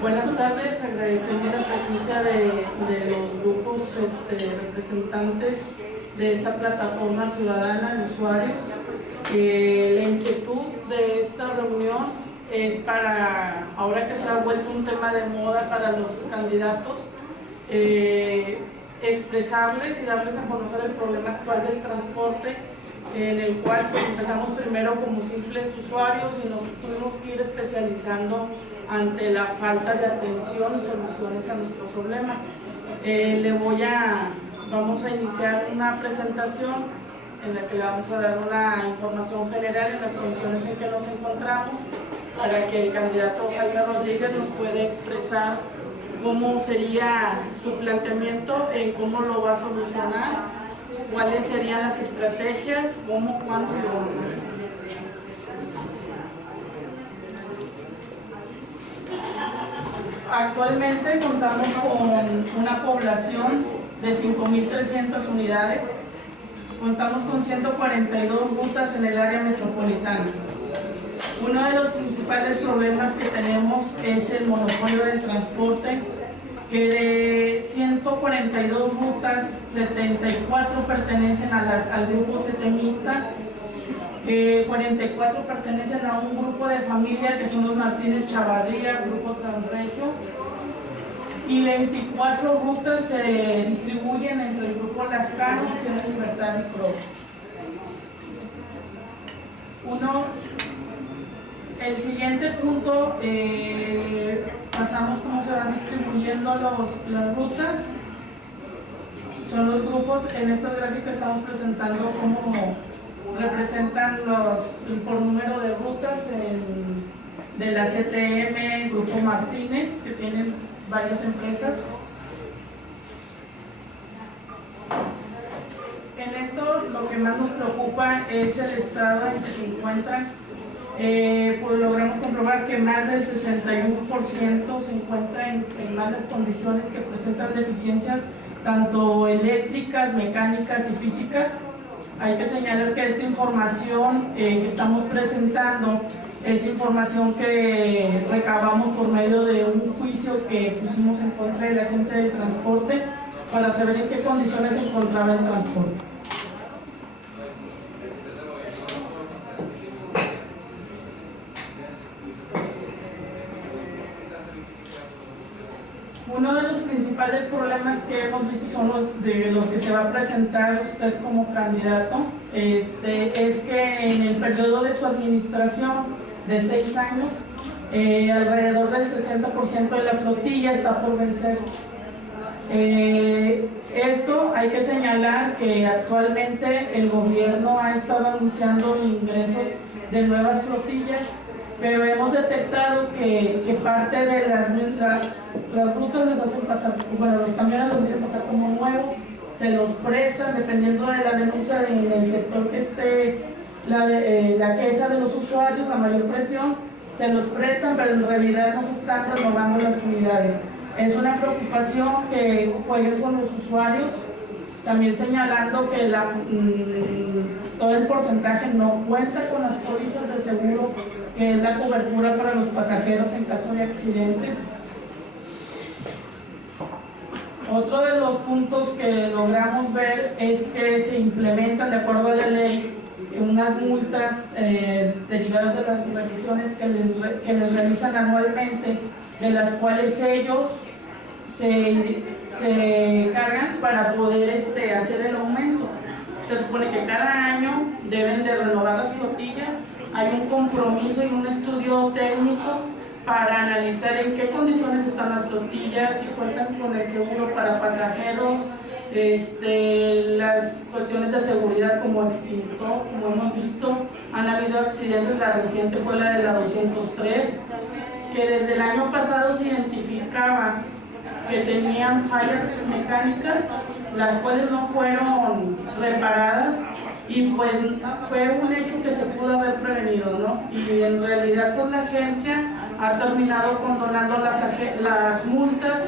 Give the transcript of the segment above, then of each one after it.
Buenas tardes, agradecemos la presencia de los grupos representantes de esta plataforma ciudadana de usuarios. La inquietud de esta reunión es para, ahora que se ha vuelto un tema de moda para los candidatos, expresarles y darles a conocer el problema actual del transporte, en el cual pues empezamos primero como simples usuarios y nos tuvimos que ir especializando ante la falta de atención y soluciones a nuestro problema. Vamos a iniciar una presentación en la que le vamos a dar una información general en las condiciones en que nos encontramos, para que el candidato Jaime Rodríguez nos pueda expresar cómo sería su planteamiento, en cómo lo va a solucionar, cuáles serían las estrategias, cómo, cuándo y dónde. Actualmente contamos con una población de 5.300 unidades, contamos con 142 rutas en el área metropolitana. Uno de los principales problemas que tenemos es el monopolio del transporte, que de 142 rutas, 74 pertenecen al grupo setemista, 44 pertenecen a un grupo de familia que son los Martínez Chavarría, grupo Transregio, y 24 rutas se distribuyen entre el grupo Lascano, Acción Libertad y Pro. El siguiente punto, pasamos cómo se van distribuyendo las rutas. Son los grupos. En estas gráficas estamos presentando cómo representan por número de rutas de la CTM, Grupo Martínez, que tienen varias empresas. En esto lo que más nos preocupa es el estado en que se encuentran. Pues logramos comprobar que más del 61% se encuentra en malas condiciones, que presentan deficiencias tanto eléctricas, mecánicas y físicas. Hay que señalar que esta información que estamos presentando es información que recabamos por medio de un juicio que pusimos en contra de la Agencia del Transporte para saber en qué condiciones se encontraba el transporte. Uno de los principales problemas que hemos visto son los que se va a presentar usted como candidato, es que en el periodo de su administración de 6 años, alrededor del 60% de la flotilla está por vencer. Esto hay que señalar que actualmente el gobierno ha estado anunciando ingresos de nuevas flotillas, pero hemos detectado que parte de las rutas les hacen pasar, bueno, los camiones los hacen pasar como nuevos, se los prestan dependiendo de la denuncia del sector que esté la queja de los usuarios, la mayor presión, se los prestan, pero en realidad no se están renovando las unidades. Es una preocupación que jueguen con los usuarios, también señalando que todo el porcentaje no cuenta con las pólizas de seguro, que es la cobertura para los pasajeros en caso de accidentes. Otro de los puntos que logramos ver es que se implementan, de acuerdo a la ley, unas multas derivadas de las revisiones que les realizan anualmente, de las cuales ellos se cargan para poder hacer el aumento. Se supone que cada año deben de renovar las flotillas. Hay un compromiso y un estudio técnico para analizar en qué condiciones están las flotillas, si cuentan con el seguro para pasajeros, las cuestiones de seguridad como extintor. Como hemos visto, han habido accidentes, la reciente fue la de la 203, que desde el año pasado se identificaba que tenían fallas mecánicas, las cuales no fueron reparadas, y pues fue un hecho que se pudo haber prevenido, ¿no? Y en realidad pues la agencia ha terminado condonando las multas,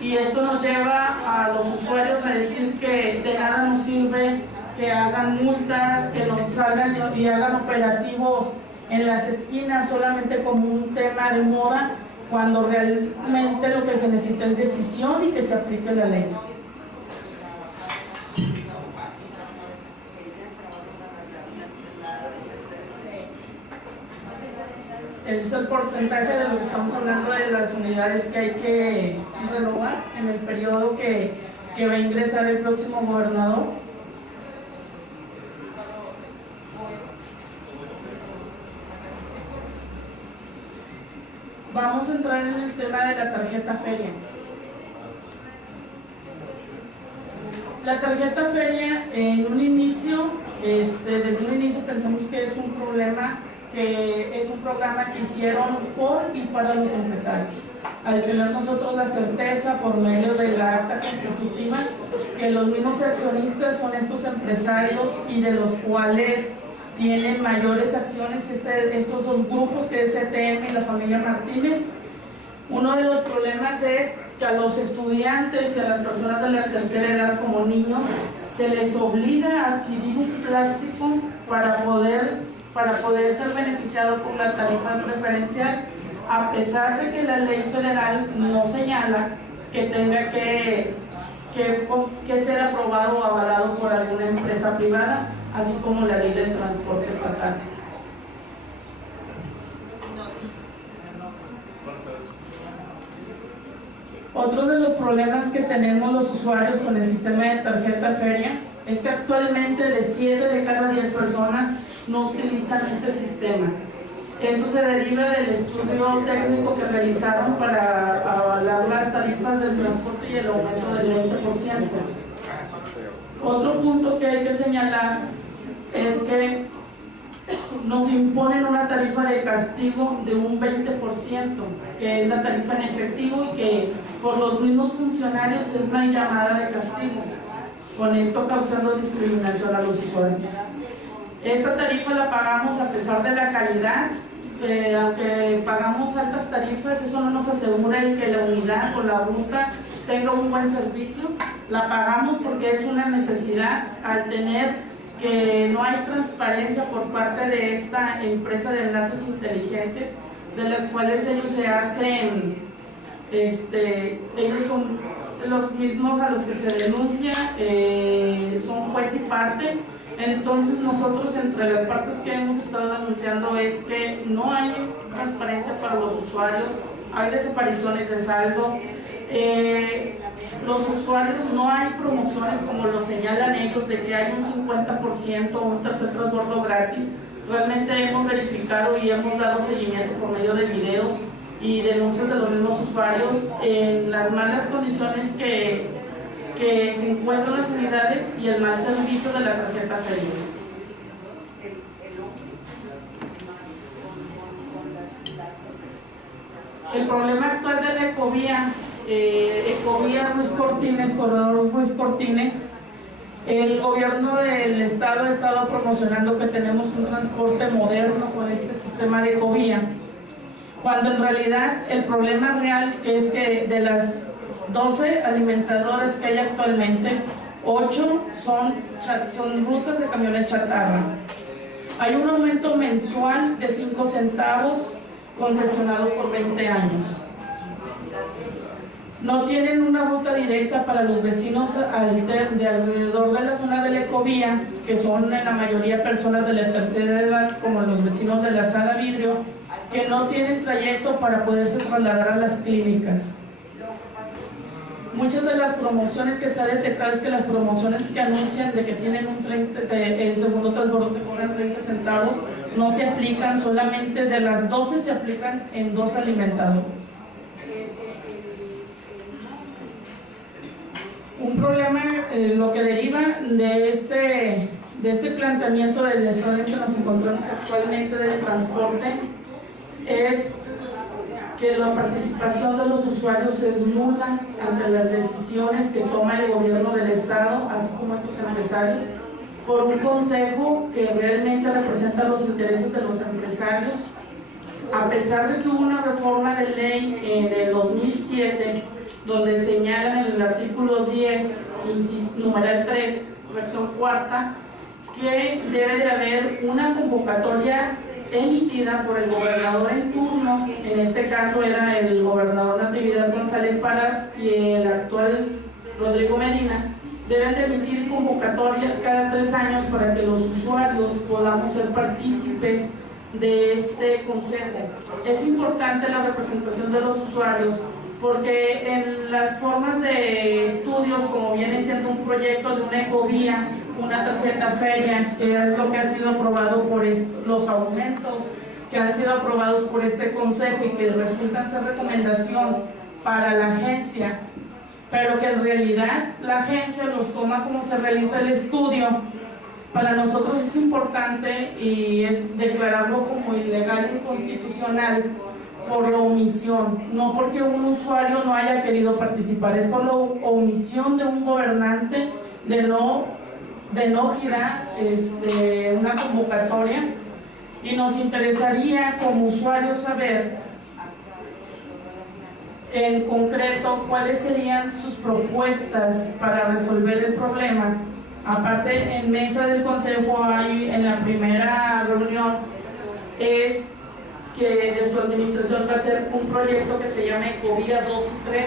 y esto nos lleva a los usuarios a decir que de nada nos sirve que hagan multas, que nos salgan y hagan operativos en las esquinas solamente como un tema de moda, cuando realmente lo que se necesita es decisión y que se aplique la ley. Ese es el porcentaje de lo que estamos hablando de las unidades que hay que renovar en el periodo que va a ingresar el próximo gobernador. Vamos a entrar en el tema de la tarjeta feria. La tarjeta feria en un inicio, desde un inicio pensamos que es un problema, que es un programa que hicieron por y para los empresarios. Al tener nosotros la certeza por medio de la acta constitutiva que los mismos accionistas son estos empresarios y de los cuales tienen mayores acciones estos dos grupos, que es CTM y la familia Martínez. Uno de los problemas es que a los estudiantes y a las personas de la tercera edad como niños se les obliga a adquirir un plástico para poder ser beneficiado por la tarifa preferencial, a pesar de que la ley federal no señala que tenga que ser aprobado o avalado por alguna empresa privada, así como la ley del transporte estatal. Otro de los problemas que tenemos los usuarios con el sistema de tarjeta feria es que actualmente de 7 de cada 10 personas no utilizan este sistema. Esto se deriva del estudio técnico que realizaron para avalar las tarifas del transporte y el aumento del 20%. Otro punto que hay que señalar es que nos imponen una tarifa de castigo de un 20%, que es la tarifa en efectivo y que por los mismos funcionarios es la llamada de castigo, con esto causando discriminación a los usuarios. Esta tarifa la pagamos a pesar de la calidad, aunque pagamos altas tarifas, eso no nos asegura el que la unidad o la ruta tenga un buen servicio. La pagamos porque es una necesidad al tener que no hay transparencia por parte de esta empresa de enlaces inteligentes, de las cuales ellos se hacen, ellos son los mismos a los que se denuncia, son juez y parte. Entonces nosotros entre las partes que hemos estado denunciando es que no hay transparencia para los usuarios, hay desapariciones de saldo, los usuarios no hay promociones como lo señalan ellos de que hay un 50% o un tercer transbordo gratis. Realmente hemos verificado y hemos dado seguimiento por medio de videos y denuncias de los mismos usuarios en las malas condiciones que se encuentran las unidades y el mal servicio de la tarjeta feria. El problema actual de la Ecovía, Ruiz Cortines, corredor Ruiz Cortines, el gobierno del estado ha estado promocionando que tenemos un transporte moderno con este sistema de Ecovía, cuando en realidad el problema real es que de las 12 alimentadoras que hay actualmente, 8 son rutas de camiones chatarra. Hay un aumento mensual de 5 centavos concesionado por 20 años. No tienen una ruta directa para los vecinos de alrededor de la zona de la Ecovía, que son en la mayoría personas de la tercera edad, como los vecinos de la Sada Vidrio, que no tienen trayecto para poderse trasladar a las clínicas. Muchas de las promociones que se ha detectado es que las promociones que anuncian de que tienen el segundo transbordo que cobran 30 centavos no se aplican, solamente de las 12 se aplican en 2 alimentadoras. Un problema, lo que deriva de este planteamiento del estado en que nos encontramos actualmente del transporte es que la participación de los usuarios es nula ante las decisiones que toma el gobierno del estado, así como estos empresarios, por un consejo que realmente representa los intereses de los empresarios. A pesar de que hubo una reforma de ley en el 2007, donde señalan en el artículo 10, numeral 3, fracción cuarta, que debe de haber una convocatoria emitida por el gobernador en turno, en este caso era el gobernador Natividad González Parás y el actual Rodrigo Medina, deben de emitir convocatorias cada 3 años para que los usuarios podamos ser partícipes de este consejo. Es importante la representación de los usuarios porque en las formas de estudios, como viene siendo un proyecto de una ecovía, una tarjeta feria, que es lo que ha sido aprobado por los aumentos que han sido aprobados por este consejo y que resultan ser recomendación para la agencia, pero que en realidad la agencia los toma como se realiza el estudio. Para nosotros es importante y es declararlo como ilegal e inconstitucional por la omisión, no porque un usuario no haya querido participar, es por la omisión de un gobernante de no girar una convocatoria. Y nos interesaría como usuarios saber en concreto cuáles serían sus propuestas para resolver el problema. Aparte, en mesa del consejo hay, en la primera reunión, es que de su administración va a ser un proyecto que se llama Ecovía 2 y 3,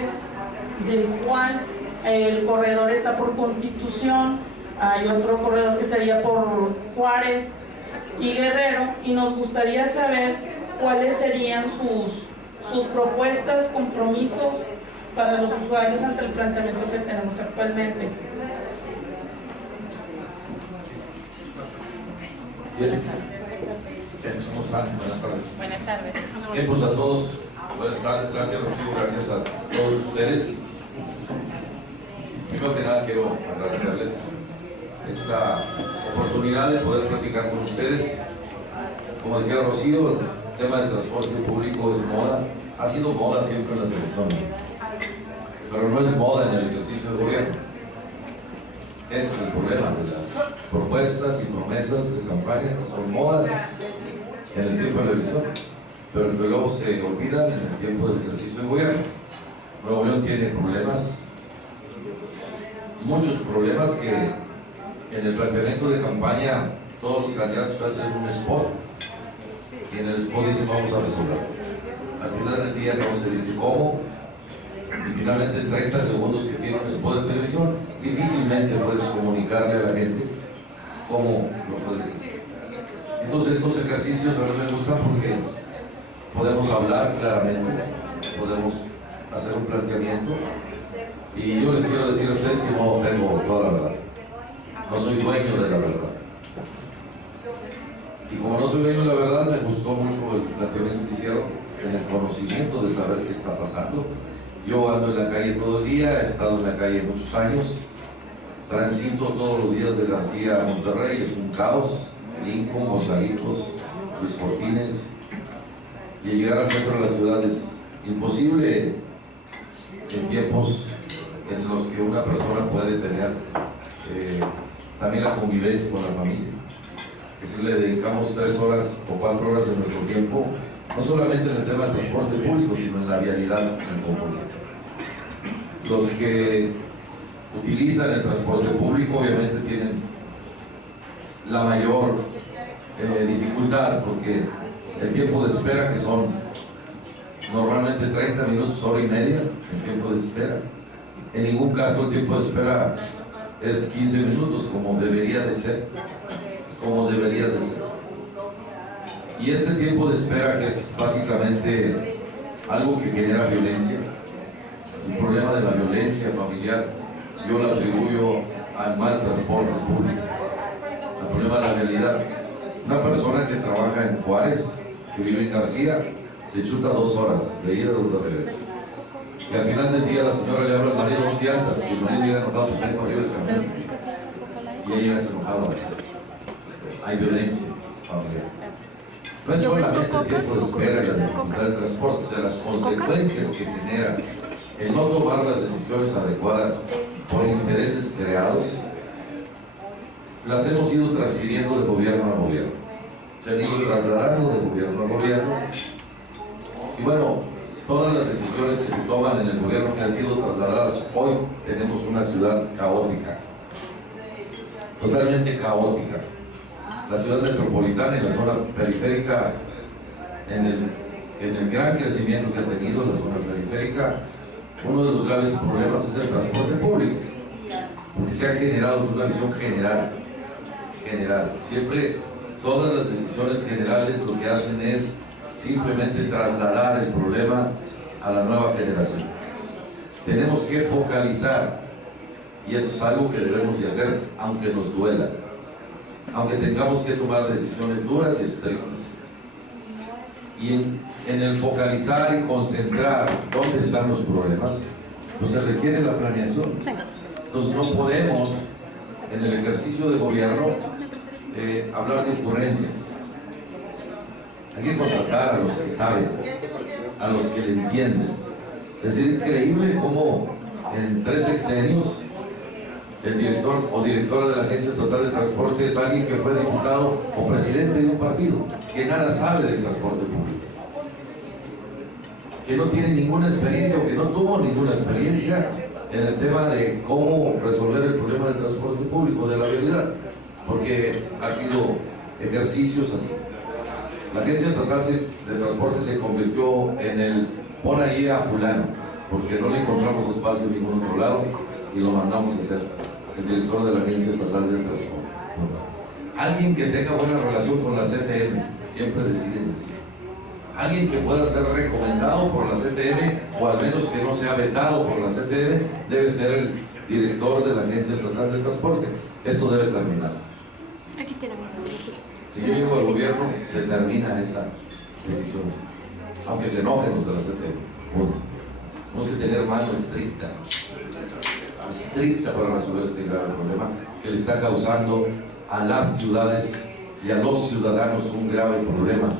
del cual el corredor está por Constitución, hay otro corredor que sería por Juárez y Guerrero, y nos gustaría saber cuáles serían sus propuestas, compromisos para los usuarios ante el planteamiento que tenemos actualmente. Bien. ¿Cómo están? Buenas tardes. Buenas tardes. Bien, pues a todos, buenas tardes, gracias Rocío, gracias a todos ustedes. Primero que nada quiero agradecerles esta oportunidad de poder platicar con ustedes. Como decía Rocío, el tema del transporte público es moda, ha sido moda siempre en las elecciones, pero no es moda en el ejercicio del gobierno. Ese es el problema de las propuestas y promesas de campaña, que son modas en el tiempo de la elección, pero que luego se olvidan en el tiempo del ejercicio del gobierno. Nuevo León tiene problemas, muchos problemas que en el planteamiento de campaña todos los candidatos hacen un spot y en el spot dicen vamos a resolver. Al final del día no se dice cómo, y finalmente en 30 segundos que tiene un spot de televisión difícilmente puedes comunicarle a la gente cómo lo puedes hacer. Entonces estos ejercicios a mí me gustan porque podemos hablar claramente, podemos hacer un planteamiento, y yo les quiero decir a ustedes que no tengo toda la verdad, no soy dueño de la verdad, y como no soy dueño de la verdad, me gustó mucho el planteamiento que hicieron en el conocimiento de saber qué está pasando. Yo ando en la calle todo el día, he estado en la calle muchos años, transito todos los días de García a Monterrey, es un caos. Lincoln, Gonzalitos, Luis Cortines, y llegar al centro de la ciudad es imposible en tiempos en los que una persona puede tener también la convivencia con la familia. Que si le dedicamos 3 horas o 4 horas de nuestro tiempo, no solamente en el tema del transporte público, sino en la vialidad en conjunto. Los que utilizan el transporte público obviamente tienen la mayor dificultad, porque el tiempo de espera, que son normalmente 30 minutos, hora y media, el tiempo de espera, en ningún caso el tiempo de espera es 15 minutos como debería de ser, y este tiempo de espera, que es básicamente algo que genera violencia, el problema de la violencia familiar, yo lo atribuyo al mal transporte público. El problema de la realidad. Una persona que trabaja en Juárez, que vive en García, se chuta 2 horas de ida, 2 de regreso. Y al final del día la señora le habla al marido un día antes, y el marido llega enojado, pues ven corrido el camión. Y ella llega enojado a la casa. Hay violencia familiar. No es solamente el tiempo de espera y la dificultad del transporte, o sea, las consecuencias que genera el no tomar las decisiones adecuadas por intereses creados, las hemos ido transfiriendo de gobierno a gobierno. Se han ido trasladando de gobierno a gobierno. Y bueno, todas las decisiones que se toman en el gobierno que han sido trasladadas, hoy tenemos una ciudad caótica. Totalmente caótica. la ciudad metropolitana y la zona periférica, en el gran crecimiento que ha tenido la zona periférica, uno de los graves problemas es el transporte público, porque se ha generado una visión general. Siempre todas las decisiones generales lo que hacen es simplemente trasladar el problema a la nueva generación. Tenemos que focalizar, y eso es algo que debemos de hacer, aunque nos duela, aunque tengamos que tomar decisiones duras y estrictas. Y en el focalizar y concentrar dónde están los problemas, pues se requiere la planeación. Entonces no podemos, en el ejercicio de gobierno, hablar de ocurrencias. Hay que contratar a los que saben, a los que le entienden. Es decir, increíble cómo en 3 sexenios el director o directora de la Agencia Estatal de Transporte es alguien que fue diputado o presidente de un partido, que nada sabe del transporte público, que no tiene ninguna experiencia o que no tuvo ninguna experiencia en el tema de cómo resolver el problema del transporte público, de la vialidad, porque ha sido ejercicios así. La Agencia Estatal de Transporte se convirtió en el pon ahí a fulano, porque no le encontramos espacio en ningún otro lado y lo mandamos a ser el director de la Agencia Estatal de Transporte. Alguien que tenga buena relación con la CTM, siempre deciden decir. Alguien que pueda ser recomendado por la CTM, o al menos que no sea vetado por la CTM, debe ser el director de la Agencia Estatal de Transporte. Esto debe terminarse. Aquí tenemos. Si yo llego al gobierno, se termina esa decisión, aunque se enojen los de la CTM. Tenemos que tener mano estricta para resolver este grave problema que le está causando a las ciudades y a los ciudadanos un grave problema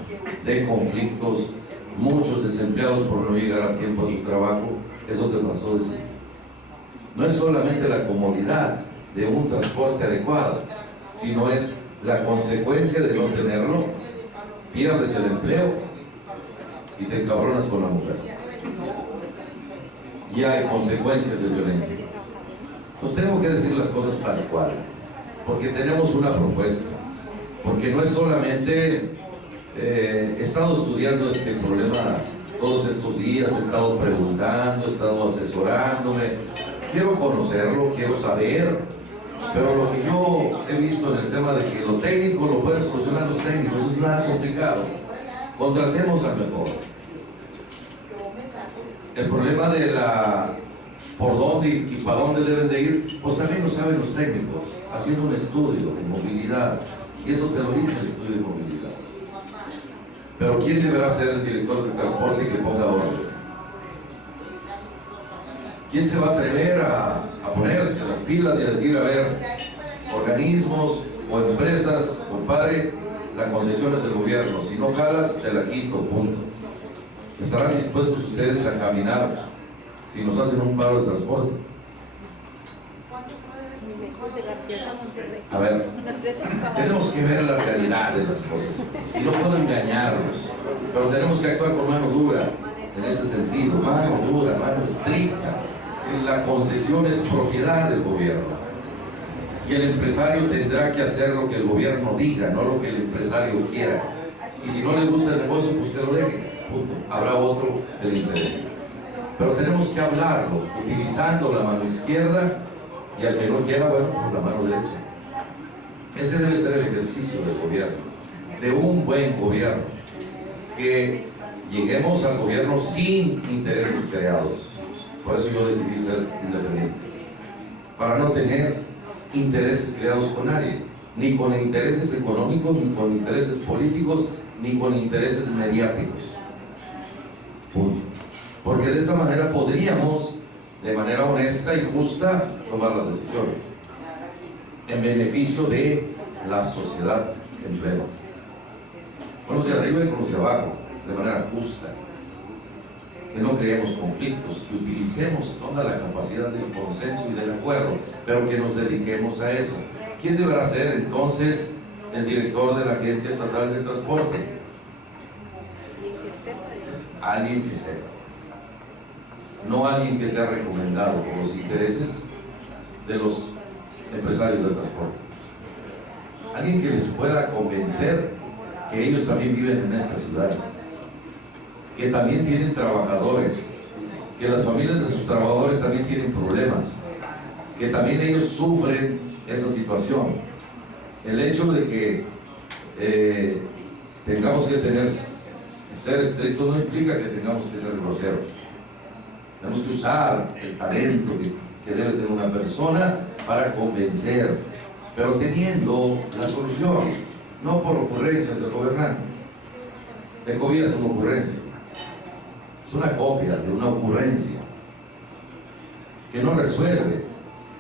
de conflictos, muchos desempleados por no llegar a tiempo a su trabajo. Eso te pasó decir. No es solamente la comodidad de un transporte adecuado, sino es la consecuencia de no tenerlo. Pierdes el empleo y te encabronas con la mujer. Y hay consecuencias de violencia. Pues tengo que decir las cosas tal cual, porque tenemos una propuesta, porque no es solamente he estado estudiando este problema todos estos días, he estado preguntando, he estado asesorándome, quiero conocerlo, quiero saber, pero lo que yo he visto en el tema de que lo técnico lo pueden solucionar los técnicos, eso es nada complicado. Contratemos al mejor. El problema de la por dónde y para dónde deben de ir, pues también lo saben los técnicos, haciendo un estudio de movilidad, y eso te lo dice el estudio de movilidad. Pero ¿quién deberá ser el director de transporte que ponga orden? ¿Quién se va a atrever a ponerse las pilas y a decir, a ver, organismos o empresas, compadre, la concesión es del gobierno, si no jalas, te la quito, punto? ¿Estarán dispuestos ustedes a caminar si nos hacen un paro de transporte? A ver, tenemos que ver la realidad de las cosas y no puedo engañarnos, pero tenemos que actuar con mano dura en ese sentido, mano dura, mano estricta. La concesión es propiedad del gobierno y el empresario tendrá que hacer lo que el gobierno diga, no lo que el empresario quiera, y si no le gusta el negocio, pues que lo deje, punto. Habrá otro que le interese, pero tenemos que hablarlo utilizando la mano izquierda, y al que no quiera, bueno, pues la mano derecha. Ese debe ser el ejercicio del gobierno, de un buen gobierno, que lleguemos al gobierno sin intereses creados. Por eso yo decidí ser independiente, para no tener intereses creados con nadie, ni con intereses económicos, ni con intereses políticos, ni con intereses mediáticos. Punto. Porque de esa manera podríamos, de manera honesta y justa, tomar las decisiones en beneficio de la sociedad en pleno, con los de arriba y con los de abajo, de manera justa, que no creemos conflictos, que utilicemos toda la capacidad del consenso y del acuerdo, pero que nos dediquemos a eso. ¿Quién deberá ser entonces el director de la Agencia Estatal de Transporte? Alguien que sepa, no alguien que sea recomendado por los intereses de los empresarios de transporte. alguien que les pueda convencer que ellos también viven en esta ciudad, que también tienen trabajadores, que las familias de sus trabajadores también tienen problemas, que también ellos sufren esa situación. El hecho de que tengamos que ser estrictos no implica que tengamos que ser groseros. Tenemos que usar el talento que debe tener una persona para convencer, pero teniendo la solución, no por ocurrencias del gobernante. Ecovía es una ocurrencia, es una copia de una ocurrencia que no resuelve,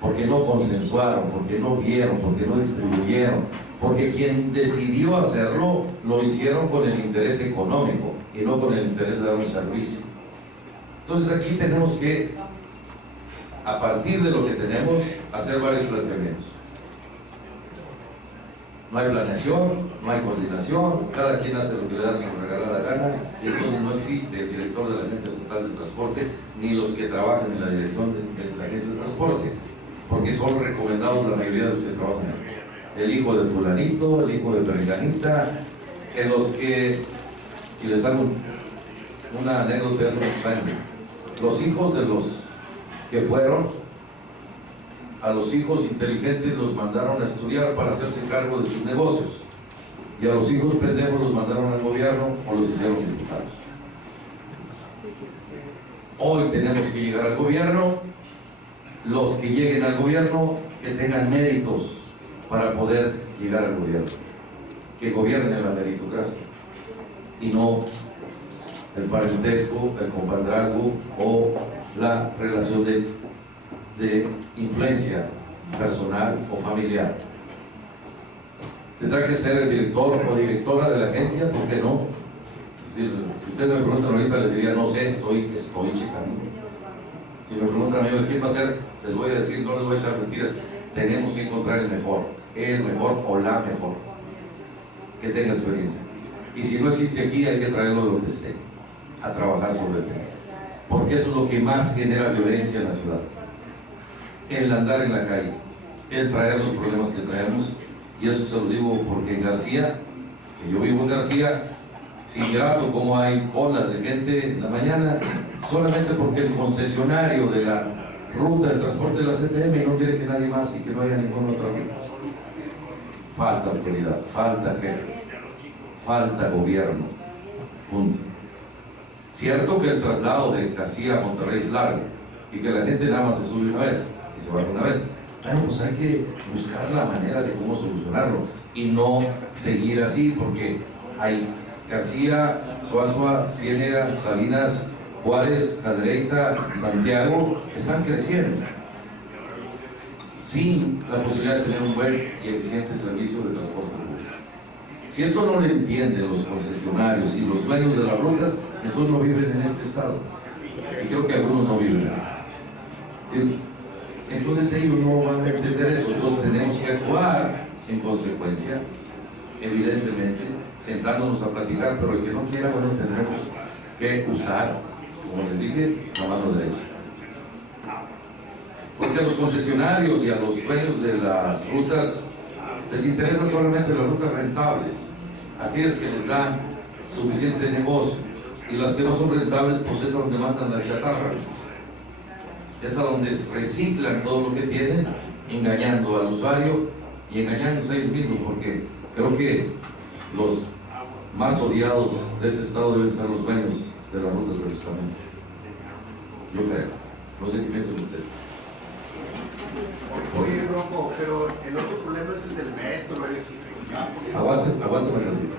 porque no consensuaron, porque no vieron, porque no distribuyeron, porque quien decidió hacerlo lo hicieron con el interés económico y no con el interés de dar un servicio. Entonces aquí tenemos que, a partir de lo que tenemos, hacer varios planteamientos. No hay planeación, no hay coordinación, cada quien hace lo que le da su regalada gana, y entonces no existe el director de la Agencia Estatal de Transporte ni los que trabajan en la dirección de la Agencia de Transporte, porque son recomendados la mayoría de los que trabajan ahí. El hijo de fulanito, el hijo de perenganita, en los que, y les hago una anécdota de hace muchos años, los hijos de los que fueron, a los hijos inteligentes los mandaron a estudiar para hacerse cargo de sus negocios, y a los hijos pendejos los mandaron al gobierno o los hicieron diputados. Hoy tenemos que llegar al gobierno, los que lleguen al gobierno que tengan méritos para poder llegar al gobierno, que gobiernen la meritocracia y no el parentesco, el compadrazgo o la relación de influencia personal o familiar. Tendrá que ser el director o directora de la agencia, ¿por qué no? Si ustedes me preguntan ahorita, les diría, no sé, estoy checando. Si me preguntan a mí quién va a ser, les voy a decir, no les voy a echar mentiras, tenemos que encontrar el mejor o la mejor, que tenga experiencia. Y si no existe aquí, hay que traerlo de donde esté, a trabajar sobre el tema. Porque eso es lo que más genera violencia en la ciudad. El andar en la calle, el traer los problemas que traemos, y eso se lo digo porque en García, que yo vivo en García, sin grato como hay colas de gente en la mañana, solamente porque el concesionario de la ruta de transporte de la CTM no quiere que nadie más y que no haya ninguna otra ruta. Falta autoridad, falta jefe, falta gobierno, punto. Cierto que el traslado de García a Monterrey es largo y que la gente nada más se sube una vez y se baja una vez. Bueno, pues hay que buscar la manera de cómo solucionarlo y no seguir así, porque hay García, Suazua, Ciénega, Salinas, Juárez, Cadereyta, Santiago, están creciendo sin la posibilidad de tener un buen y eficiente servicio de transporte público. Si esto no lo entienden los concesionarios y los dueños de las rutas, entonces no viven en este estado. Y creo que algunos no viven. ¿Sí? Entonces ellos no van a entender eso. Entonces tenemos que actuar en consecuencia, evidentemente, sentándonos a platicar, pero el que no quiera, bueno, tendremos que usar, como les dije, la mano derecha. Porque a los concesionarios y a los dueños de las rutas les interesan solamente las rutas rentables, aquellas que les dan suficiente negocio, y las que no son rentables, pues es a donde mandan la chatarra, es a donde reciclan todo lo que tienen, engañando al usuario y engañándose a ellos mismos, porque creo que los más odiados de este estado deben ser los dueños de las rutas de los camiones. Yo creo. No sé qué piensan ustedes. Oye, Rocco, pero el otro problema es el del metro, Aguántame un ratito.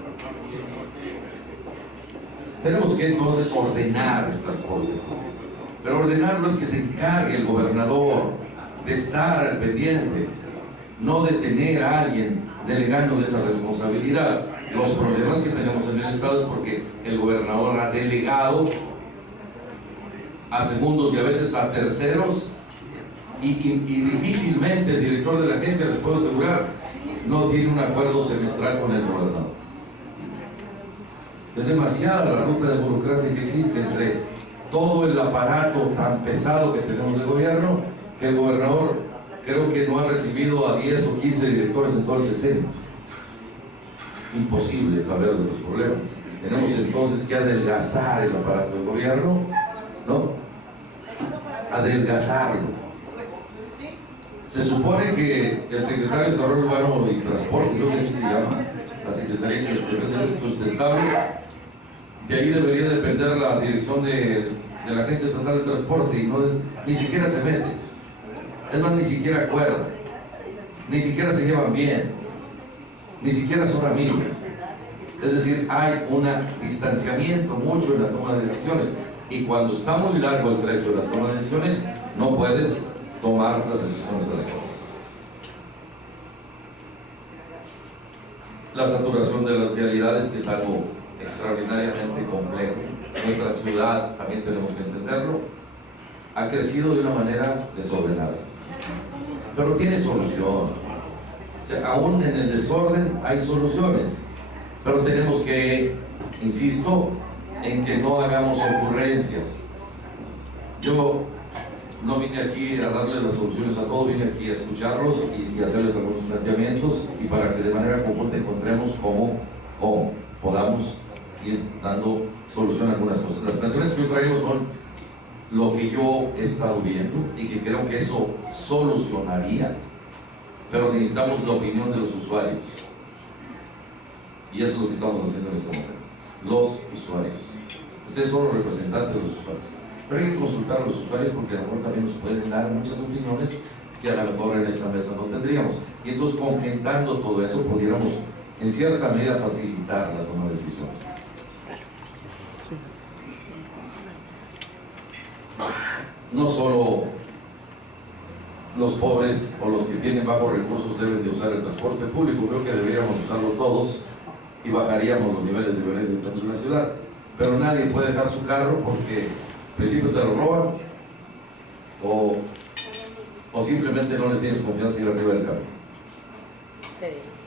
Tenemos que entonces ordenar el transporte público. Pero ordenar no es que se encargue el gobernador de estar al pendiente, no de tener a alguien delegándole esa responsabilidad. Los problemas que tenemos en el estado es porque el gobernador ha delegado a segundos y a veces a terceros, y difícilmente el director de la agencia, les puedo asegurar, no tiene un acuerdo semestral con el gobernador. Es demasiada la ruta de burocracia que existe entre todo el aparato tan pesado que tenemos de gobierno, que el gobernador creo que no ha recibido a 10 o 15 directores en todo el sexenio. imposible saber de los problemas. Tenemos entonces que adelgazar el aparato de gobierno, ¿no? Adelgazarlo. Se supone que el secretario de Desarrollo Urbano y Transporte, creo que eso se llama, la Secretaría de Desarrollo Sustentable, de ahí debería depender la dirección de la Agencia Estatal de Transporte, y no, ni siquiera se mete. Es más, ni siquiera acuerdan, ni siquiera se llevan bien, ni siquiera son amigos. Es decir, hay un distanciamiento mucho en la toma de decisiones, y cuando está muy largo el trecho de la toma de decisiones, no puedes tomar las decisiones adecuadas. La saturación de las vialidades, que es algo extraordinariamente complejo. Nuestra ciudad, también tenemos que entenderlo, ha crecido de una manera desordenada, pero tiene solución. O sea, aún en el desorden hay soluciones, pero tenemos que, insisto, en que no hagamos ocurrencias. Yo no vine aquí a darles las soluciones a todos, vine aquí a escucharlos y hacerles algunos planteamientos, y para que de manera conjunta encontremos cómo podamos ir dando solución a algunas cosas. Las planteamientos que yo traigo son lo que yo he estado viendo y que creo que eso solucionaría, pero necesitamos la opinión de los usuarios, y eso es lo que estamos haciendo en este momento. Los usuarios, ustedes son los representantes de los usuarios, pero hay que consultar a los usuarios, porque a lo mejor también nos pueden dar muchas opiniones que a lo mejor en esta mesa no tendríamos, y entonces, conjuntando todo eso, pudiéramos en cierta medida facilitar la toma de decisiones. No solo los pobres o los que tienen bajos recursos deben de usar el transporte público, creo que deberíamos usarlo todos y bajaríamos los niveles de violencia en la ciudad. Pero nadie puede dejar su carro porque al principio te lo roban, o simplemente no le tienes confianza ir arriba del carro.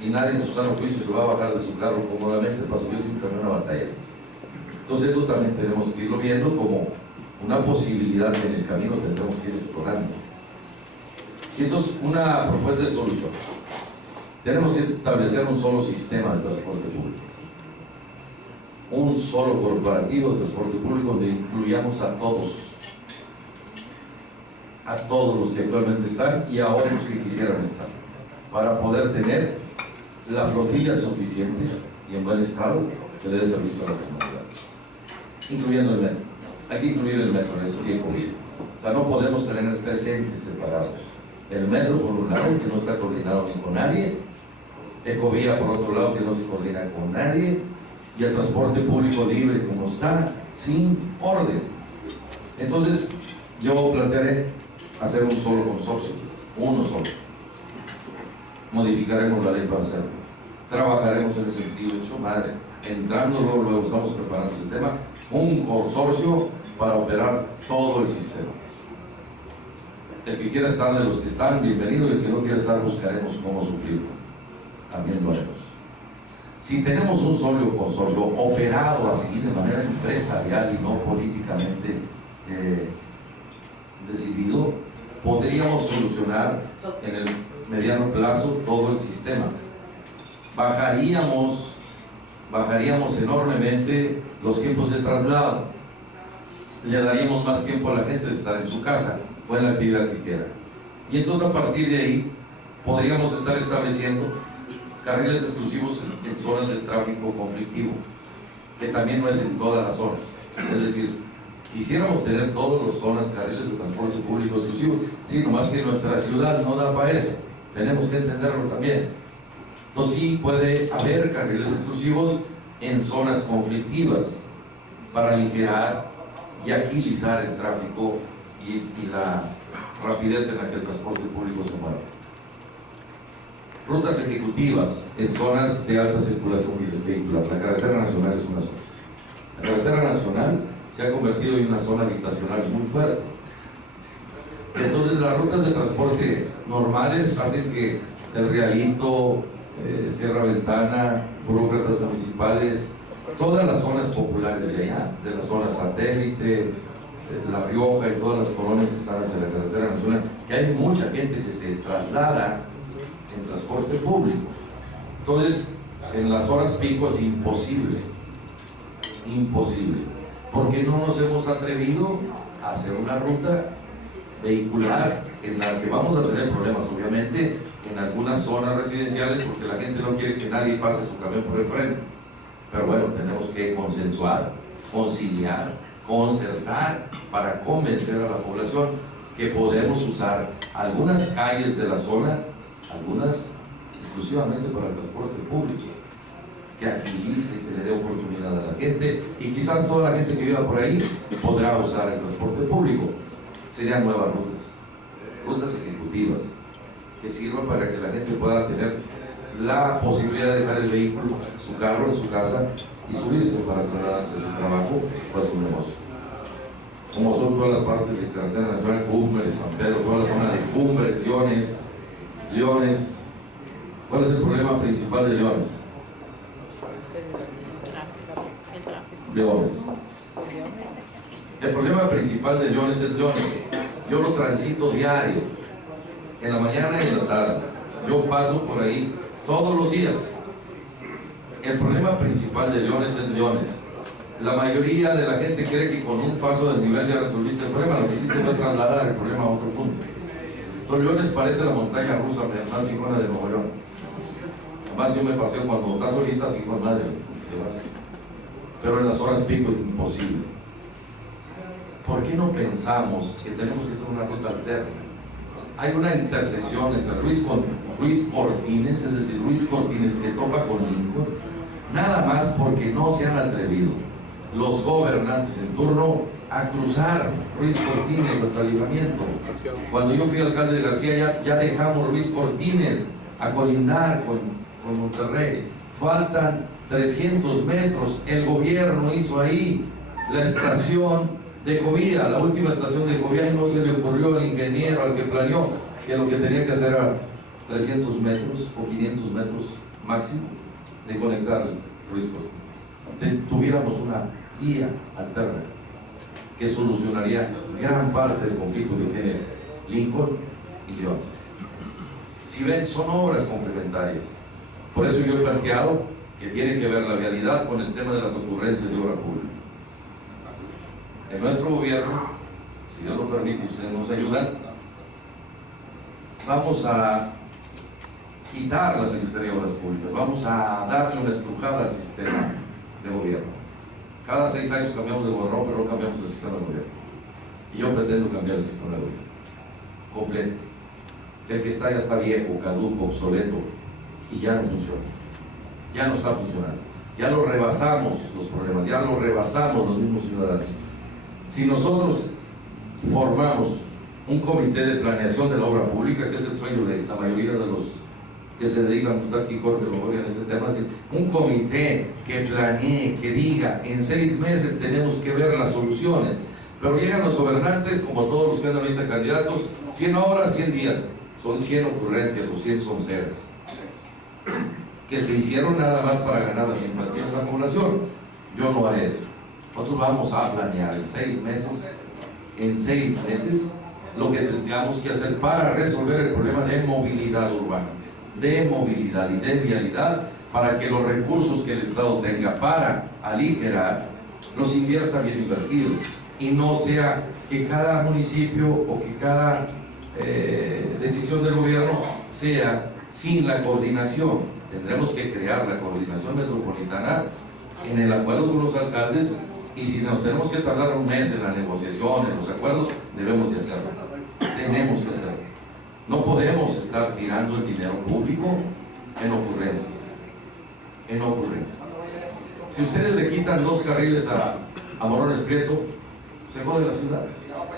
Y nadie en su sano juicio se va a bajar de su carro cómodamente para subir sin tener una batalla. Entonces eso también tenemos que irlo viendo como una posibilidad que en el camino tendremos que ir explorando. Y entonces, una propuesta de solución. Tenemos que establecer un solo sistema de transporte público, un solo corporativo de transporte público donde incluyamos a todos los que actualmente están y a otros que quisieran estar, para poder tener la flotilla suficiente y en buen estado que le dé servicio a la comunidad, incluyendo el metro. Hay que incluir el metro en eso y Ecovía. O sea, no podemos tener tres entes separados. El metro, por un lado, que no está coordinado ni con nadie; Ecovía, por otro lado, que no se coordina con nadie; y el transporte público libre, como está, sin orden. Entonces, yo plantearé hacer un solo consorcio, uno solo. Modificaremos la ley para hacerlo. Trabajaremos en ese sentido, hecho madre. Entrando luego estamos preparando ese tema, un consorcio para operar todo el sistema. El que quiera estar de los que están, bienvenido, y el que no quiera estar, buscaremos cómo suplirlo. También lo haremos. Si tenemos un solo consorcio operado así, de manera empresarial y no políticamente decidido, podríamos solucionar en el mediano plazo todo el sistema. Bajaríamos enormemente los tiempos de traslado, le daríamos más tiempo a la gente de estar en su casa o en la actividad que quiera, y entonces a partir de ahí podríamos estar estableciendo carriles exclusivos en zonas de tráfico conflictivo, que también no es en todas las zonas. Es decir, quisiéramos tener todas las zonas carriles de transporte público exclusivo, sí, nomás que nuestra ciudad no da para eso, tenemos que entenderlo también. Entonces sí puede haber carriles exclusivos en zonas conflictivas para aligerar y agilizar el tráfico y la rapidez en la que el transporte público se mueve. Rutas ejecutivas en zonas de alta circulación vehicular. La carretera nacional es una zona. La carretera nacional se ha convertido en una zona habitacional muy fuerte. Entonces las rutas de transporte normales hacen que el Realito, Sierra Ventana, burócratas municipales, todas las zonas populares de allá, de la zona satélite, La Rioja y todas las colonias que están hacia la carretera nacional, que hay mucha gente que se traslada en transporte público. Entonces, en las horas pico es imposible, imposible, porque no nos hemos atrevido a hacer una ruta vehicular en la que vamos a tener problemas, obviamente, en algunas zonas residenciales, porque la gente no quiere que nadie pase su camión por el frente. Pero bueno, tenemos que consensuar, conciliar, concertar para convencer a la población que podemos usar algunas calles de la zona, algunas exclusivamente para el transporte público, que agilice, que le dé oportunidad a la gente, y quizás toda la gente que viva por ahí podrá usar el transporte público. Serían nuevas rutas ejecutivas, que sirvan para que la gente pueda tener la posibilidad de dejar el vehículo, su carro en su casa y subirse para trasladarse a su trabajo o a su negocio. Como son todas las partes de carretera nacional, Cumbres, San Pedro, toda la zona de Cumbres, Leones. ¿Cuál es el problema principal de Leones? El problema principal de Leones es Leones. Yo lo transito diario, en la mañana y en la tarde. Yo paso por ahí todos los días. El problema principal de Leones es Leones. La mayoría de la gente cree que con un paso del nivel ya resolviste el problema. Lo que hiciste fue trasladar el problema a otro punto. Entonces Leones parece la montaña rusa más chingona de Nuevo León. Además yo me paseo cuando estás ahorita así con nadie. Pero en las horas pico es imposible. ¿Por qué no pensamos que tenemos que tener una ruta alterna? Hay una intersección entre Ruiz Cortines, es decir, Ruiz Cortines que topa con Lincoln, nada más porque no se han atrevido los gobernantes en turno a cruzar Ruiz Cortines hasta el Libramiento. Cuando yo fui alcalde de García ya dejamos Ruiz Cortines a colindar con Monterrey. Faltan 300 metros, el gobierno hizo ahí la estación de Ecovía, la última estación de Ecovía, y no se le ocurrió al ingeniero, al que planeó, que lo que tenía que hacer era 300 metros o 500 metros máximo de conectar Ruiz Cortines. Tuviéramos una vía alterna que solucionaría gran parte del conflicto que tiene Lincoln y Leones. Si ven, son obras complementarias. Por eso yo he planteado que tiene que ver la vialidad con el tema de las ocurrencias de obra pública. En nuestro gobierno, si Dios lo permite y ustedes nos ayudan, vamos a quitar la Secretaría de Obras Públicas, vamos a darle una estrujada al sistema de gobierno. Cada 6 años cambiamos de gobernador, pero no cambiamos el sistema de gobierno. Y yo pretendo cambiar el sistema de gobierno completo. El que está ya está viejo, caduco, obsoleto, y ya no funciona. Ya no está funcionando. Ya lo rebasamos los problemas, ya lo rebasamos los mismos ciudadanos. Si nosotros formamos un comité de planeación de la obra pública, que es el sueño de la mayoría de los que se dedican, está aquí Jorge Longoria en ese tema, es decir, un comité que planee, que diga, en 6 meses tenemos que ver las soluciones, pero llegan los gobernantes, como todos los que andan ahorita candidatos, 100 obras, 100 días, son 100 ocurrencias o 100 sonceras, que se hicieron nada más para ganar la simpatía de la población. Yo no haré eso. Nosotros vamos a planear en 6 meses, lo que tendríamos que hacer para resolver el problema de movilidad urbana, de movilidad y de vialidad, para que los recursos que el Estado tenga para aligerar, los invierta bien invertidos, y no sea que cada municipio o que cada decisión del gobierno sea sin la coordinación. Tendremos que crear la coordinación metropolitana en el acuerdo con los alcaldes, y si nos tenemos que tardar 1 mes en la negociación, en los acuerdos, debemos de hacerlo. Tenemos que hacerlo. No podemos estar tirando el dinero público en ocurrencias. Si ustedes le quitan 2 carriles a Morones Prieto, se jode la ciudad.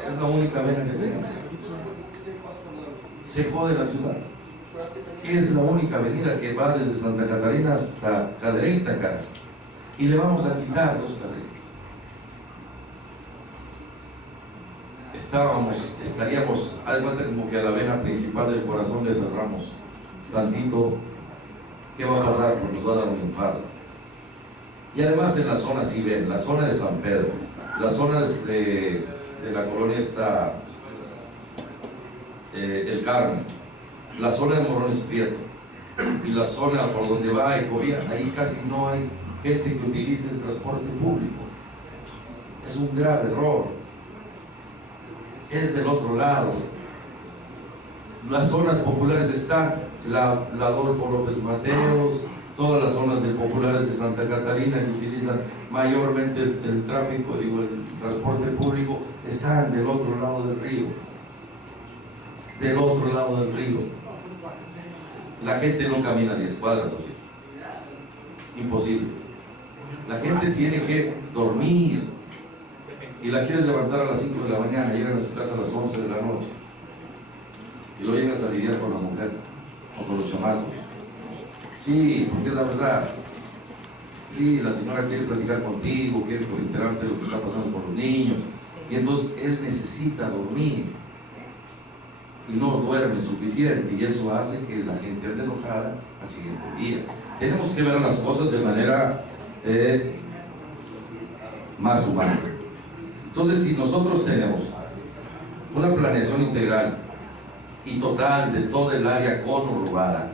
Es la única vena que tenemos. Se jode la ciudad. Es la única avenida que va desde Santa Catarina hasta Cadereyta, cara. Y le vamos a quitar 2 carriles. Estaríamos, haz de cuenta como que a la vena principal del corazón le cerramos tantito. ¿Qué va a pasar? Pues nos va a dar un infarto. Y además en la zona, si ven, la zona de San Pedro, la zona de la colonia está El Carmen, la zona de Morones Prieto, y la zona por donde va Ecovía, ahí casi no hay gente que utilice el transporte público. Es un grave error. Es del otro lado. Las zonas populares están, la Adolfo López Mateos, todas las zonas de populares de Santa Catarina que utilizan mayormente el tráfico, el transporte público, están del otro lado del río. Del otro lado del río. La gente no camina 10 cuadras, ¿o sí? Imposible. La gente tiene que dormir y la quieren levantar a las 5 de la mañana, llegan a su casa a las 11 de la noche y luego llegas a lidiar con la mujer o con los chamacos. Sí, porque es la verdad. Sí, la señora quiere platicar contigo, quiere enterarte de lo que está pasando con los niños, y entonces él necesita dormir y no duerme suficiente, y eso hace que la gente ande enojada al siguiente día. Tenemos que ver las cosas de manera más humana. Entonces, si nosotros tenemos una planeación integral y total de toda el área conurbada,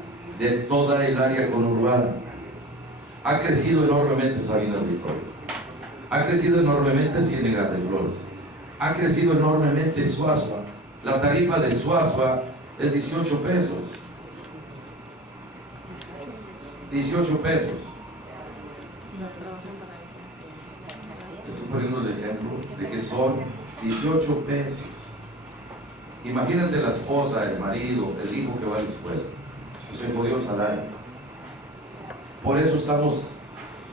ha crecido enormemente Sabinas Victoria, ha crecido enormemente Ciénega de Flores, ha crecido enormemente Suazua. La tarifa de Suazua es 18 pesos. 18 pesos. Estoy poniendo el ejemplo de que son 18 pesos. Imagínate la esposa, el marido, el hijo que va a la escuela. Pues se jodió el salario. Por eso estamos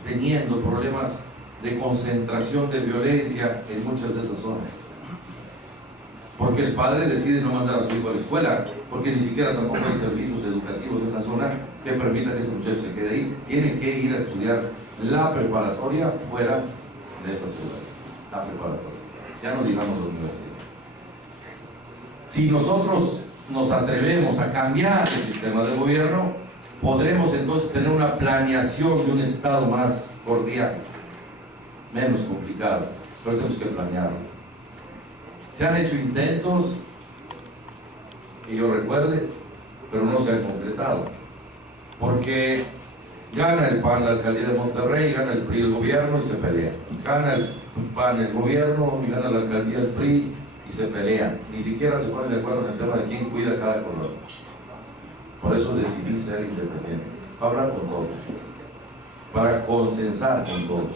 teniendo problemas de concentración de violencia en muchas de esas zonas. Porque el padre decide no mandar a su hijo a la escuela, porque ni siquiera tampoco hay servicios educativos en la zona que permitan que ese muchacho se quede ahí. Tiene que ir a estudiar la preparatoria fuera de esas ciudades. La preparatoria. Ya no digamos la universidad. Si nosotros nos atrevemos a cambiar el sistema de gobierno, podremos entonces tener una planeación de un Estado más cordial, menos complicado, pero tenemos que planearlo. Se han hecho intentos, que yo recuerde, pero no se han concretado, porque gana el PAN la alcaldía de Monterrey, gana el PRI el gobierno y se pelean. Gana el PAN el gobierno y gana la alcaldía el PRI y se pelean. Ni siquiera se ponen de acuerdo en el tema de quién cuida cada color. Por eso decidí ser independiente, para hablar con todos, para consensar con todos,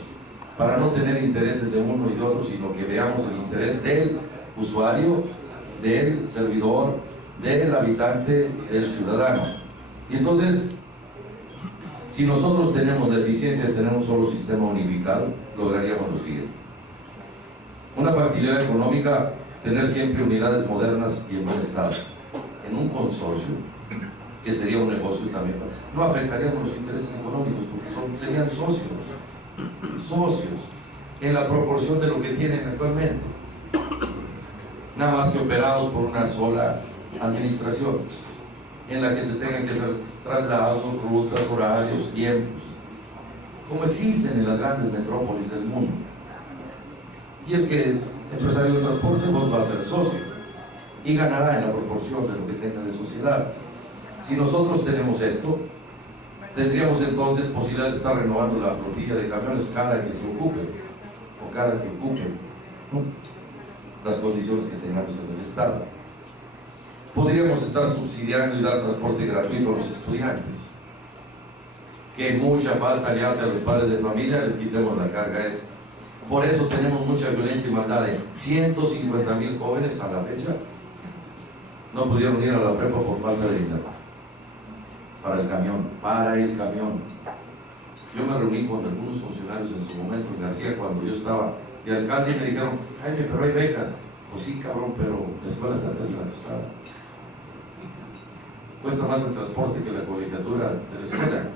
para no tener intereses de uno y de otro, sino que veamos el interés del usuario, del servidor, del habitante, del ciudadano. Y entonces, si nosotros tenemos la eficiencia de tener un solo sistema unificado, lograríamos lo siguiente. Una factibilidad económica, tener siempre unidades modernas y en buen estado, en un consorcio, que sería un negocio también. No afectaríamos los intereses económicos, porque serían socios, en la proporción de lo que tienen actualmente, nada más que operados por una sola administración, en la que se tengan que hacer traslados, rutas, horarios, tiempos, como existen en las grandes metrópolis del mundo. Y el que empresario de transporte pues, va a ser socio y ganará en la proporción de lo que tenga de sociedad. Si nosotros tenemos esto, tendríamos entonces posibilidades de estar renovando la flotilla de camiones cada que se ocupe o cada que ocupen, ¿no?, las condiciones que tengamos en el Estado. Podríamos estar subsidiando y dar transporte gratuito a los estudiantes, que mucha falta le hace a los padres de familia, les quitemos la carga esa. Por eso tenemos mucha violencia y maldad. De 150,000 jóvenes a la fecha no pudieron ir a la prepa por falta de dinero para el camión. Yo me reuní con algunos funcionarios en su momento en García cuando yo estaba de alcalde y me dijeron: Jaime, pero hay becas. Pues sí, cabrón, pero la escuela está casi la tostada. Cuesta más el transporte que la colegiatura de la escuela.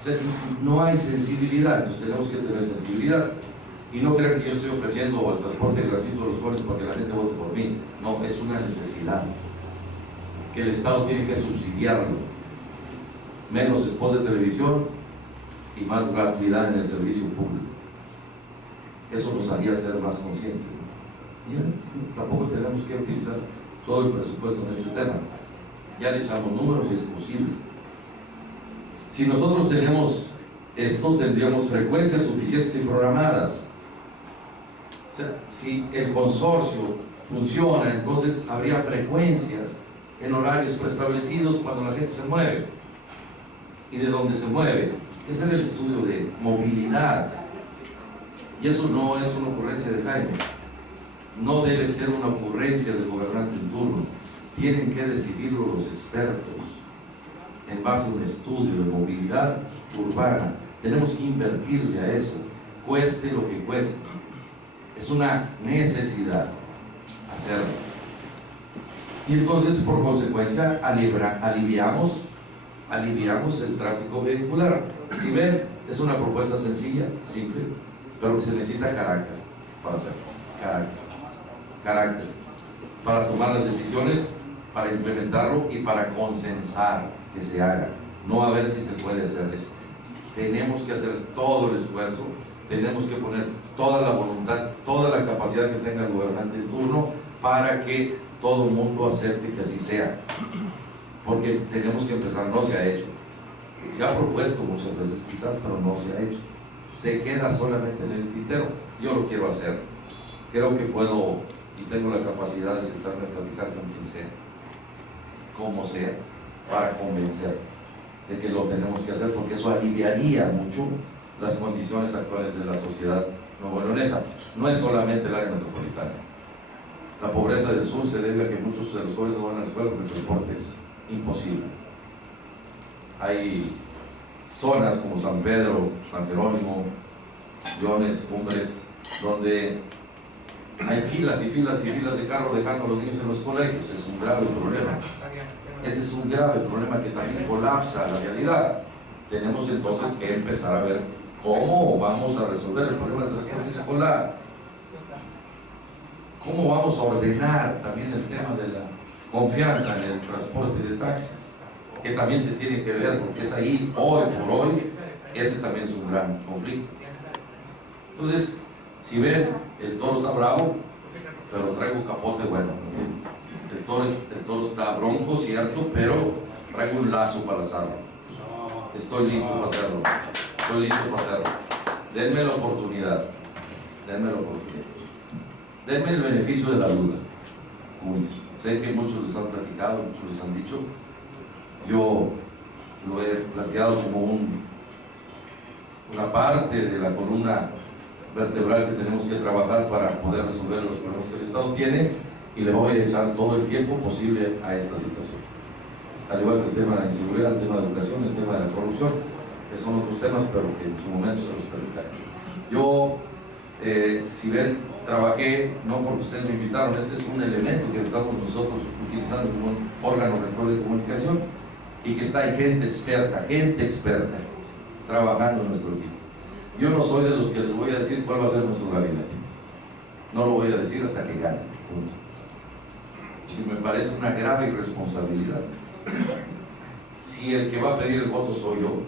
O sea, no hay sensibilidad, entonces tenemos que tener sensibilidad. Y no crean que yo estoy ofreciendo el transporte gratuito a los jóvenes para que la gente vote por mí. No, es una necesidad que el Estado tiene que subsidiarlo. Menos spot de televisión y más gratuidad en el servicio público. Eso nos haría ser más conscientes. Y tampoco tenemos que utilizar todo el presupuesto en este tema. ya le echamos números y es posible. Si nosotros tenemos esto, tendríamos frecuencias suficientes y programadas. O sea, si el consorcio funciona, entonces habría frecuencias en horarios preestablecidos cuando la gente se mueve. ¿Y de dónde se mueve? Ese es el estudio de movilidad. Y eso no es una ocurrencia de Jaime. No debe ser una ocurrencia del gobernante en turno. Tienen que decidirlo los expertos en base a un estudio de movilidad urbana. Tenemos que invertirle a eso, cueste lo que cueste. Es una necesidad hacerlo. Y entonces, por consecuencia, aliviamos el tráfico vehicular. Si ven, es una propuesta sencilla, simple, pero se necesita carácter para hacerlo. Carácter para tomar las decisiones, para implementarlo y para consensar que se haga, no a ver si se puede hacer. Tenemos que hacer todo el esfuerzo, tenemos que poner toda la voluntad, toda la capacidad que tenga el gobernante en turno para que todo el mundo acepte que así sea, porque tenemos que empezar. No se ha hecho, se ha propuesto muchas veces quizás, pero no se ha hecho, se queda solamente en el tintero. Yo lo quiero hacer, creo que puedo y tengo la capacidad de sentarme a platicar con quien sea, como sea, para convencer de que lo tenemos que hacer, porque eso aliviaría mucho las condiciones actuales de la sociedad nuevo-leonesa. No es solamente el área metropolitana. La pobreza del sur se debe a que muchos de los jóvenes no van a la escuela porque el transporte es imposible. Hay zonas como San Pedro, San Jerónimo, Leones, Cumbres, donde hay filas y filas y filas de carros dejando a los niños en los colegios. Es un grave problema. Ese es un grave problema que también colapsa la realidad. Tenemos entonces que empezar a ver cómo vamos a resolver el problema del transporte escolar, cómo vamos a ordenar también el tema de la confianza en el transporte de taxis, que también se tiene que ver, porque es ahí, hoy por hoy, ese también es un gran conflicto. Entonces, si ven, el toro está bravo, pero traigo capote bueno. El toro está bronco, cierto, pero traigo un lazo para asarlo. Estoy listo para hacerlo. Estoy listo para hacerlo. Denme la oportunidad. Denme la oportunidad. Denme el beneficio de la duda. Sé que muchos les han platicado, muchos les han dicho. Yo lo he planteado como una parte de la columna vertebral que tenemos que trabajar para poder resolver los problemas que el Estado tiene, y le voy a echar todo el tiempo posible a esta situación. Al igual que el tema de la inseguridad, el tema de la educación, el tema de la corrupción, que son otros temas, pero que en su momento se los platicaré. Yo, si ven, trabajé, no porque ustedes me invitaron, este es un elemento que estamos nosotros utilizando como un órgano rector de comunicación, y que está hay gente experta, trabajando en nuestro equipo. Yo no soy de los que les voy a decir cuál va a ser nuestro gabinete. No lo voy a decir hasta que gane. Punto. Y me parece una grave irresponsabilidad. Si el que va a pedir el voto soy yo,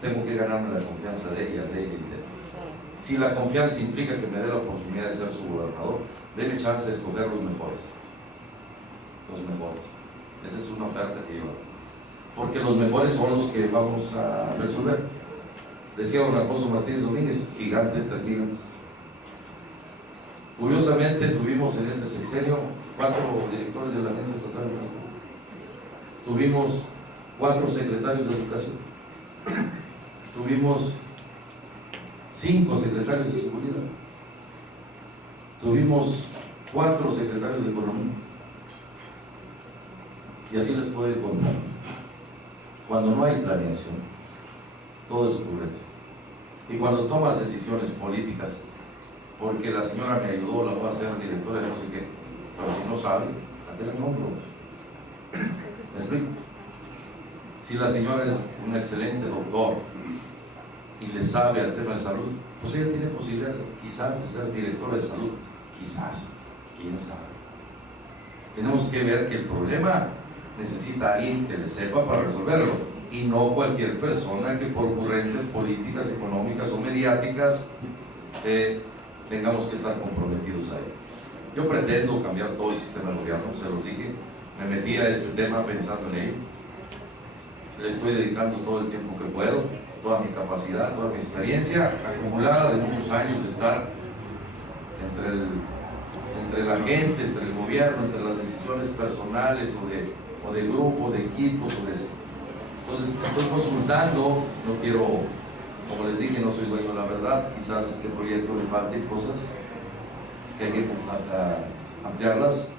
tengo que ganarme la confianza de ella y de él. Si la confianza implica que me dé la oportunidad de ser su gobernador, déme chance de escoger los mejores. Los mejores. Esa es una oferta que yo hago. Porque los mejores son los que vamos a resolver. Decía don Alfonso Martínez Domínguez, gigante entre gigantes. Curiosamente tuvimos en este sexenio 4 directores de la Agencia Estatal de Transporte. Tuvimos 4 secretarios de Educación. Tuvimos 5 secretarios de Seguridad. Tuvimos 4 secretarios de Economía. Y así les puedo ir contando. Cuando no hay planeación, todo es ocurrencia. Y cuando tomas decisiones políticas, porque la señora me ayudó, la voy a hacer directora de no sé qué, pero si no sabe, ¿a qué le nombro? ¿Me explico? Si la señora es un excelente doctor y le sabe al tema de salud, pues ella tiene posibilidades quizás de ser directora de salud, quizás, quién sabe. Tenemos que ver que el problema necesita a alguien que le sepa para resolverlo, y no cualquier persona que por ocurrencias políticas, económicas o mediáticas tengamos que estar comprometidos a ello. Yo pretendo cambiar todo el sistema de gobierno, se los dije, me metí a este tema pensando en ello. Le estoy dedicando todo el tiempo que puedo, toda mi capacidad, toda mi experiencia acumulada de muchos años de estar entre la gente, entre el gobierno, entre las decisiones personales o de grupo, de equipos o de eso. Entonces estoy consultando, no quiero, como les dije, no soy dueño de la verdad, quizás a este proyecto le falten cosas que hay que ampliarlas,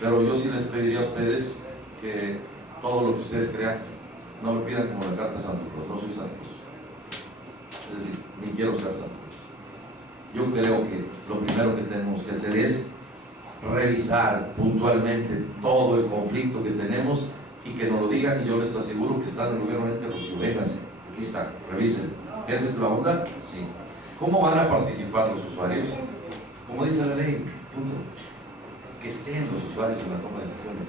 pero yo sí les pediría a ustedes que todo lo que ustedes crean, no me pidan como la carta de Santo Cruz, no soy Santo Cruz, es decir, ni quiero ser Santo Cruz. Yo creo que lo primero que tenemos que hacer es revisar puntualmente todo el conflicto que tenemos y que nos lo digan, y yo les aseguro que está en el gobierno de Rocío, vénganse, aquí está, revisen. ¿Esa es la onda? Sí. ¿Cómo van a participar los usuarios? Como dice la ley, punto. Que estén los usuarios en la toma de decisiones,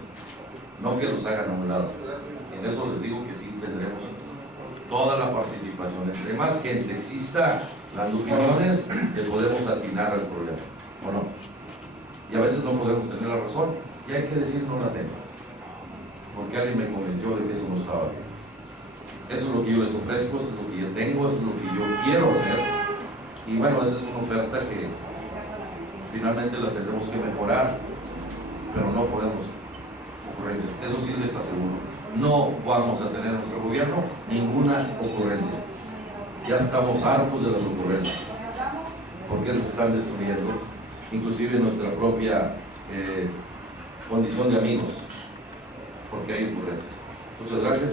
no que los hagan a un lado. En eso les digo que sí tendremos toda la participación. Entre más gente exista, las opiniones, le podemos atinar al problema, ¿o no? Y a veces no podemos tener la razón, y hay que decir no la tengo, porque alguien me convenció de que eso no estaba bien. Eso es lo que yo les ofrezco, eso es lo que yo tengo, eso es lo que yo quiero hacer, y bueno, esa es una oferta que finalmente la tendremos que mejorar, pero no podemos ocurrencias. Eso sí les aseguro, no vamos a tener en nuestro gobierno ninguna ocurrencia. Ya estamos hartos de las ocurrencias, porque se están destruyendo inclusive nuestra propia condición de amigos, porque hay ocurrencias. Muchas gracias.